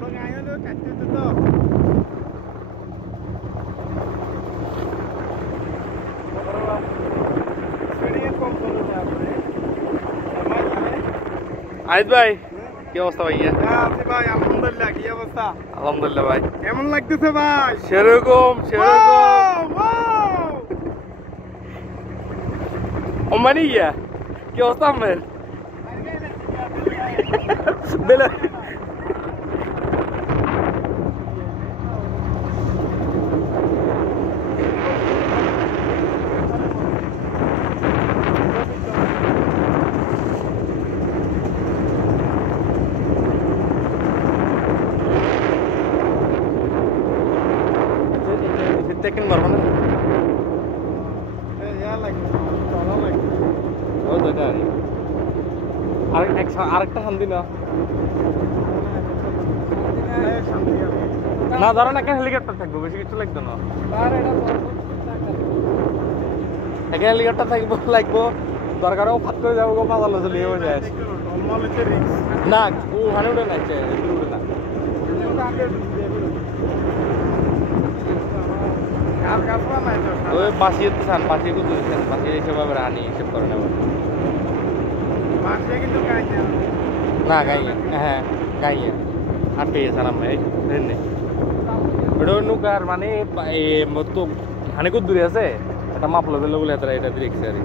আইদ ভাই কি অবস্থা ভাইয়া? ভাই আলহামদুলিল্লাহ, কি অবস্থা? আলহামদুলিল্লাহ ভাই। কেমন লাগতেছে ভাই? সেরকম ওমানিয়া কি অবস্থা আমার? বেলা দেখেন পারবো না আরেকটা শান্তি না না ধরেন একটা হেলিকপ্টার থাকবো, বেশি কিছু লাগতো না। একটা হেলিকপ্টার থাকবো লাগবো, দরকারও ফাত করে যাবো গো, পাতালো চলে যায় না ওখানে উঠে না, উঠে না। ওই পাশে চান পাশে কিন্তু পাশে হিসেবে রানি হিসেব করে নেব না গাইয়ে, হ্যাঁ গাইয়ে আর পেয়েছেন আমি ওটা নৌকার মানে তো হানি খুব দূরে আছে, একটা মাপলো বেলো বলে এটা দেখছে আর কি।